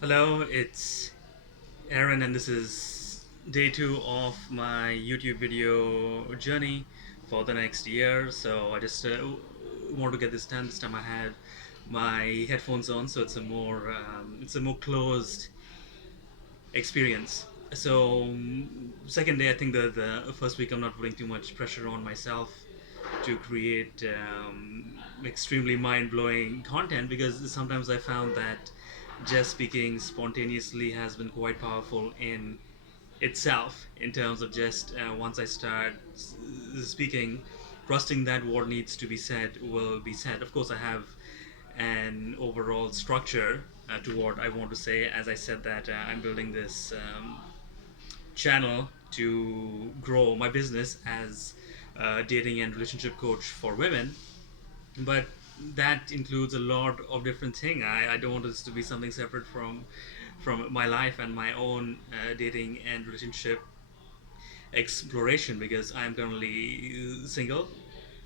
Hello, it's Aaron, and this is day two of my YouTube video journey for the next year. So I just want to get this done. This time I have my headphones on, so it's a more closed experience. So second day, I think the first week I'm not putting too much pressure on myself to create extremely mind-blowing content, because sometimes I found that just speaking spontaneously has been quite powerful in itself, in terms of just once I start speaking, trusting that what needs to be said will be said. Of course, I have an overall structure to what I want to say. As I said, that I'm building this channel to grow my business as a dating and relationship coach for women, but that includes a lot of different things. I don't want this to be something separate from my life and my own dating and relationship exploration, because I'm currently single,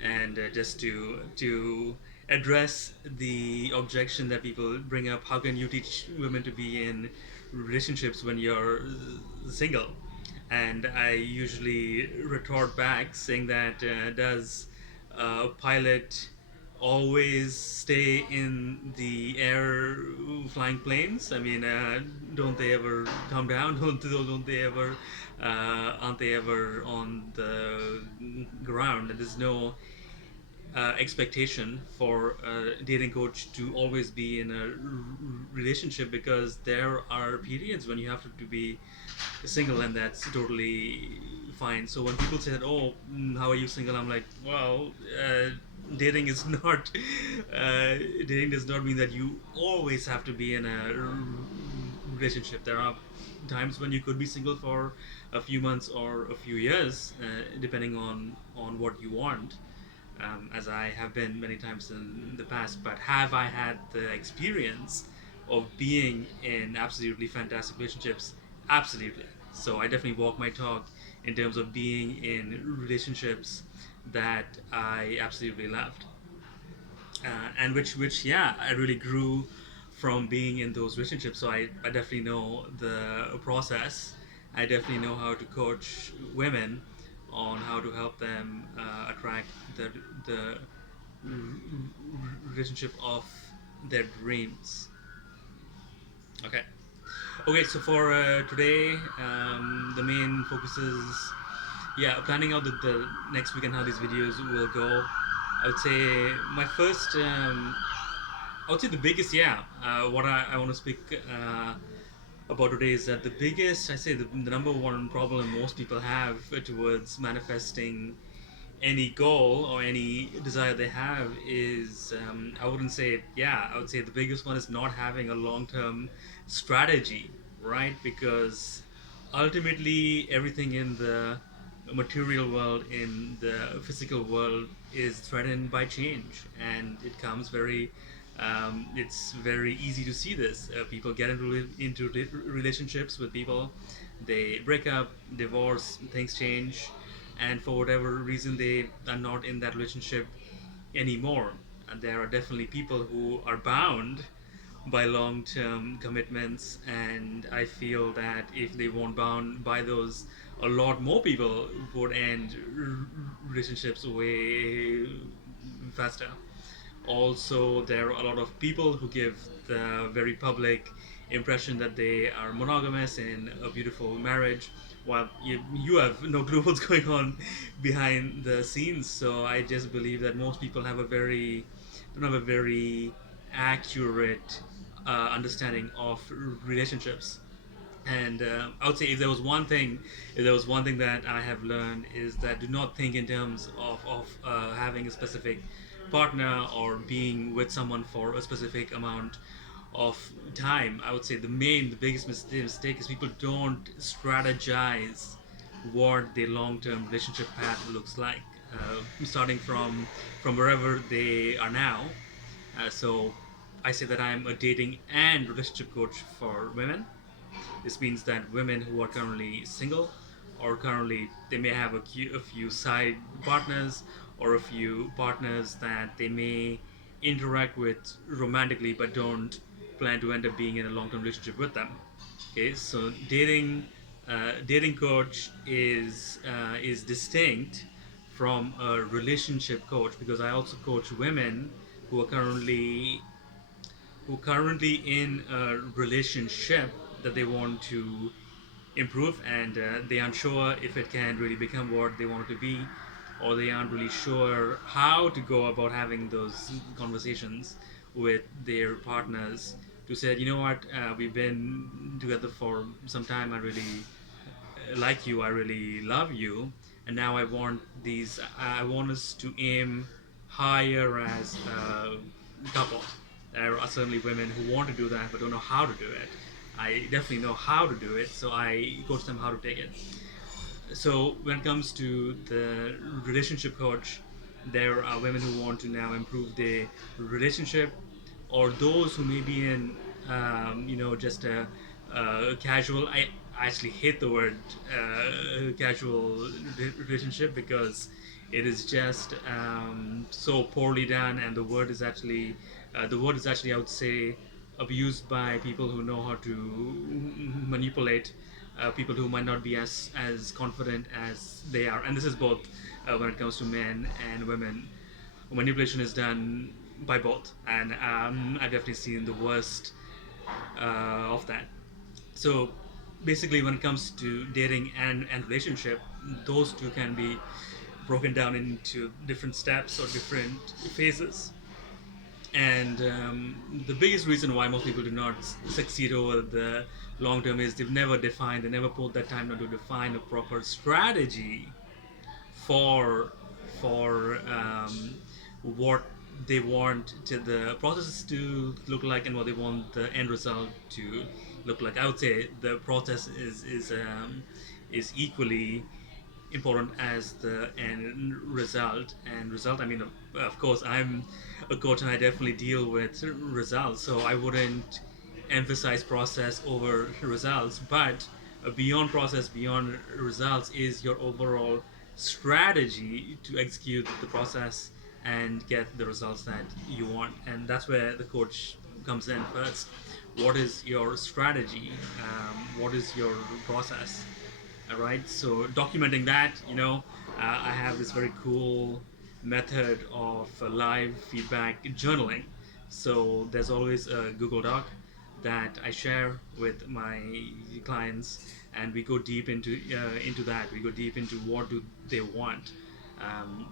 and just to address the objection that people bring up, how can you teach women to be in relationships when you're single? And I usually retort back saying that does a pilot always stay in the air flying planes? I mean, don't they ever come down? Don't they ever? Aren't they ever on the ground? And there's no expectation for a dating coach to always be in a relationship, because there are periods when you have to be single, and that's totally fine. So when people say that, oh, how are you single? I'm like, well, dating is not dating does not mean that you always have to be in a relationship. There are times when you could be single for a few months or a few years, depending on what you want, as I have been many times in the past. But have I had the experience of being in absolutely fantastic relationships? Absolutely. So I definitely walk my talk in terms of being in relationships that I absolutely loved, and which yeah, I really grew from being in those relationships. So I definitely know the process. I definitely know how to coach women on how to help them attract the relationship of their dreams. Okay. Okay, so for today, the main focus is, yeah, planning out the next week and how these videos will go. I would say my first, I would say the biggest, yeah, what I want to speak about today is that the biggest, I say the number one problem most people have towards manifesting any goal or any desire they have is, I wouldn't say, yeah, I would say the biggest one is not having a long term strategy, right? Because ultimately, everything in the material world, in the physical world, is threatened by change, and it comes very. It's very easy to see this. People get into relationships with people, they break up, divorce, things change, and for whatever reason they are not in that relationship anymore. And there are definitely people who are bound by long-term commitments, and I feel that if they weren't bound by those, a lot more people would end relationships way faster. Also, there are a lot of people who give the very public impression that they are monogamous in a beautiful marriage, while you have no clue what's going on behind the scenes. So I just believe that most people don't have a very accurate understanding of relationships. And I would say, if there was one thing that I have learned, is that do not think in terms of having a specific partner or being with someone for a specific amount of time. I would say the biggest mistake is people don't strategize what their long-term relationship path looks like, starting from wherever they are now. So I say that I'm a dating and relationship coach for women. This means that women who are currently single, or currently they may have a few side partners, or a few partners that they may interact with romantically, but don't plan to end up being in a long-term relationship with them. Okay, so dating coach is distinct from a relationship coach, because I also coach women who are currently in a relationship that they want to improve, and they aren't sure if it can really become what they want it to be, or they aren't really sure how to go about having those conversations with their partners to say, you know what, we've been together for some time, I really like you, I really love you, and now I want us to aim higher as a couple. There are certainly women who want to do that but don't know how to do it. I definitely know how to do it, so I coach them how to take it. So when it comes to the relationship coach, there are women who want to now improve their relationship, or those who may be in just a casual, I actually hate the word casual relationship, because it is just so poorly done, and the word is actually, I would say, abused by people who know how to manipulate people who might not be as confident as they are. And this is both when it comes to men and women. Manipulation is done by both, and I've definitely seen the worst of that. So basically, when it comes to dating and relationship, those two can be broken down into different steps or different phases. And the biggest reason why most people do not succeed over the long term is they never put that time down to define a proper strategy for what they want the process to look like, and what they want the end result to look like. I would say the process is equally important as the end result. And result, I mean, of course, I'm a coach and I definitely deal with results, so I wouldn't emphasize process over results. But beyond process, beyond results, is your overall strategy to execute the process and get the results that you want. And that's where the coach comes in first. What is your strategy? What is your process? All right, so documenting that, I have this very cool method of live feedback journaling. So there's always a Google Doc that I share with my clients, and we go deep into that. We go deep into what do they want,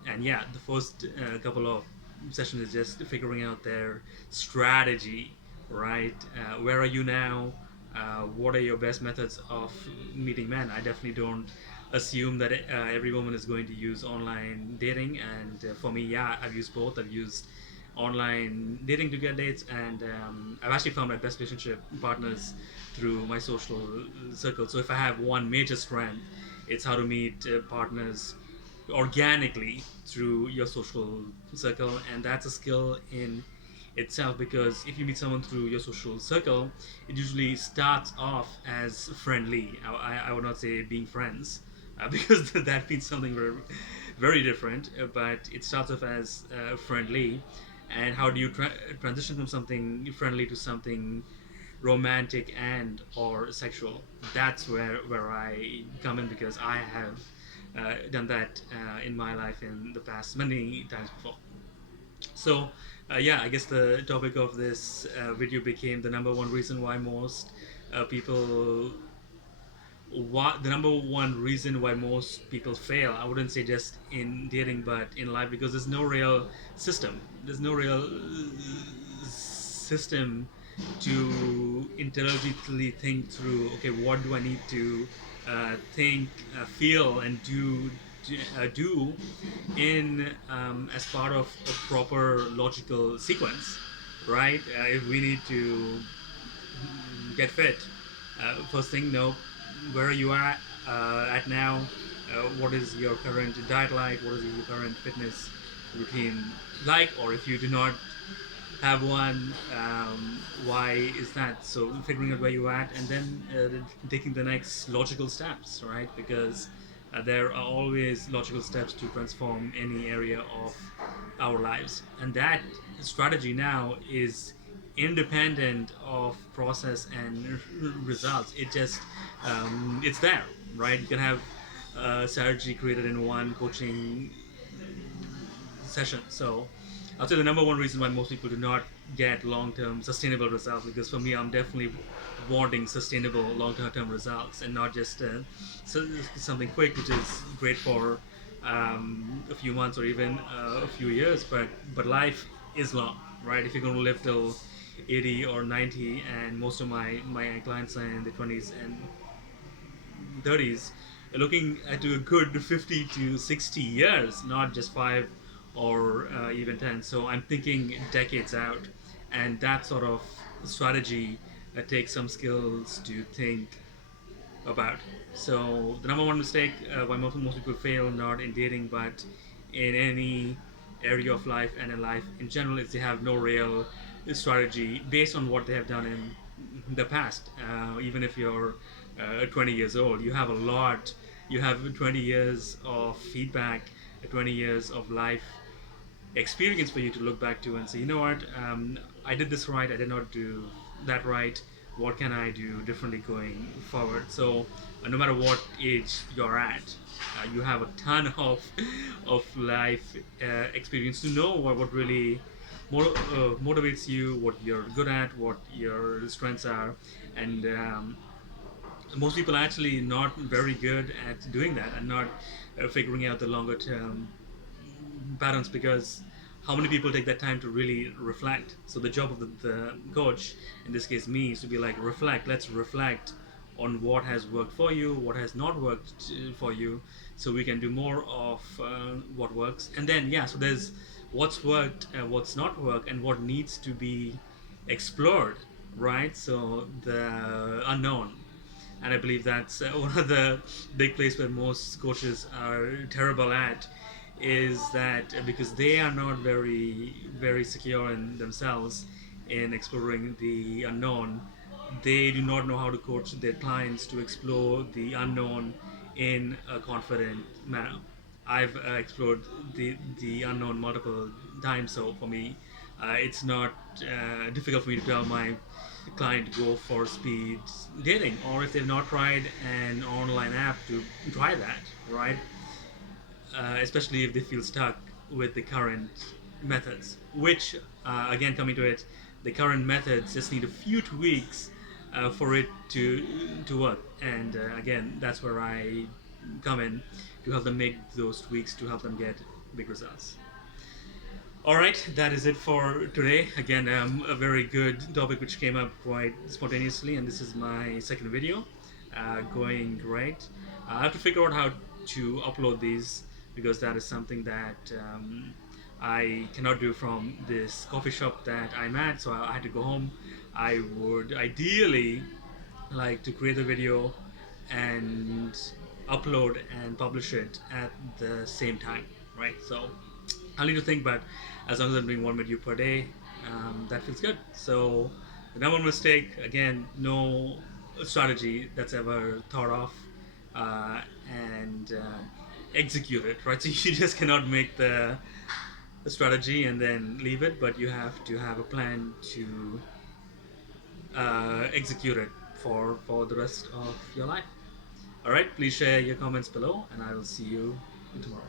and yeah, the first couple of sessions is just figuring out their strategy, right? Where are you now? What are your best methods of meeting men? I definitely don't assume that every woman is going to use online dating. And for me, yeah, I've used both. I've used online dating to get dates, and I've actually found my best relationship partners through my social circle. So if I have one major strength, it's how to meet partners organically through your social circle. And that's a skill in itself, because if you meet someone through your social circle, it usually starts off as friendly. I would not say being friends, because that means something very, very different. But it starts off as friendly. And how do you transition from something friendly to something romantic and or sexual? That's where I come in, because I have done that in my life in the past many times before. So, yeah, I guess the topic of this video became the number one reason why most people the number one reason why most people fail. I wouldn't say just in dating, but in life, because there's no real system. There's no real system to intelligently think through. Okay, what do I need to think, feel, and do in as part of a proper logical sequence, right? If we need to get fit, first thing, no, where are you at now? What is your current diet like? What is your current fitness routine like? Or if you do not have one, why is that? So figuring out where you're at, and then taking the next logical steps, right? Because there are always logical steps to transform any area of our lives. And that strategy now is independent of process and results. It just it's there, right? You can have strategy created in one coaching session. So I'll say the number one reason why most people do not get long-term sustainable results, because for me, I'm definitely wanting sustainable long-term results and not just something quick, which is great for a few months or even a few years. But life is long, right? If you're going to live till 80 or 90, and most of my clients are in the 20s and 30s, you're looking at a good 50 to 60 years, not just 5 or even 10. So I'm thinking decades out, and that sort of strategy takes some skills to think about. So the number one mistake why most people fail, not in dating but in any area of life and in life in general, is they have no real strategy based on what they have done in the past. Even if you're 20 years old, you have a lot. You have 20 years of feedback, 20 years of life experience for you to look back to and say, you know what, I did this right, I did not do that right. What can I do differently going forward? So, no matter what age you're at, you have a ton of life experience to know what really motivates you, what you're good at, what your strengths are, and most people are actually not very good at doing that and not figuring out the longer term patterns, because how many people take that time to really reflect? So the job of the coach, in this case me, is to be like, reflect. Let's reflect on what has worked for you, what has not worked for you, so we can do more of what works. And then yeah, so there's what's worked, what's not worked, and what needs to be explored, right? So the unknown. And I believe that's one of the big place where most coaches are terrible at, is that because they are not very secure in themselves in exploring the unknown, they do not know how to coach their clients to explore the unknown in a confident manner. I've explored the unknown multiple times, so for me, it's not difficult for me to tell my client to go for speed dating, or if they've not tried an online app, to try that, right? Especially if they feel stuck with the current methods, which, again, coming to it, the current methods just need a few tweaks for it to work. And again, that's where I come in to help them make those tweaks to help them get big results. All right, that is it for today. Again, a very good topic which came up quite spontaneously, and this is my second video. Going great. I have to figure out how to upload these, because that is something that I cannot do from this coffee shop that I'm at, so I had to go home. I would ideally like to create a video and upload and publish it at the same time, right? So I'll need to think, but as long as I'm doing one video per day, that feels good. So the number one mistake, again, no strategy that's ever thought of and execute it, right? So you just cannot make the strategy and then leave it, but you have to have a plan to execute it for the rest of your life. All right, please share your comments below, and I will see you tomorrow.